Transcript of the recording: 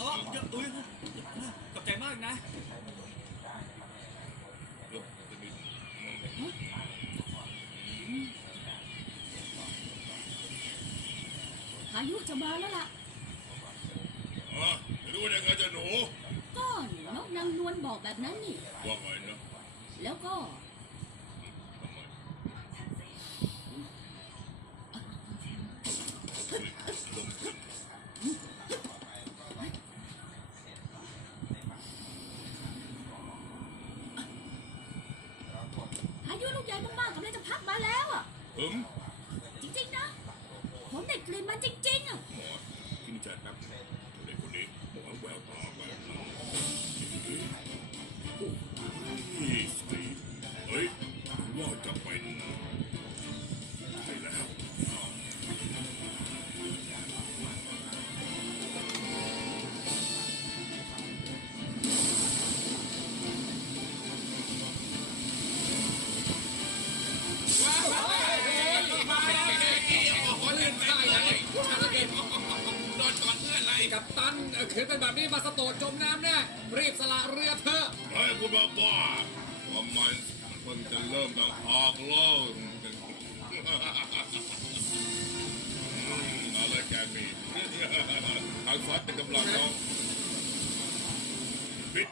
อุ้ยขอบใจมากนะพายุจะมาแล้วล่ะรู้ได้ไงจะหนูก็นกนางนวลบอกแบบนั้นนี่ว่าไงนะแล้วก็พายุลูกใหญ่มากๆกำลังจะพัดมาแล้วอ่ะจริงๆนะผมได้กลิ่นมันจริงๆอ่ะกินใจแป๊บเด็กคนนี้มองแววตาแบบนั้นนี่สิเฮ้ยว่าจะเป็นใช่แล้วกับตันเขียนเป็นแบบนี้มาสโตดจมน้ำแน่รีบสละเรือเถอะเฮ้ยคุณบ้าบ้าว่ามันเพิ่งจะเริ่มดังหอกเล่าอะไรแกมีทางฟ้าเป็นกำลังน้องปิด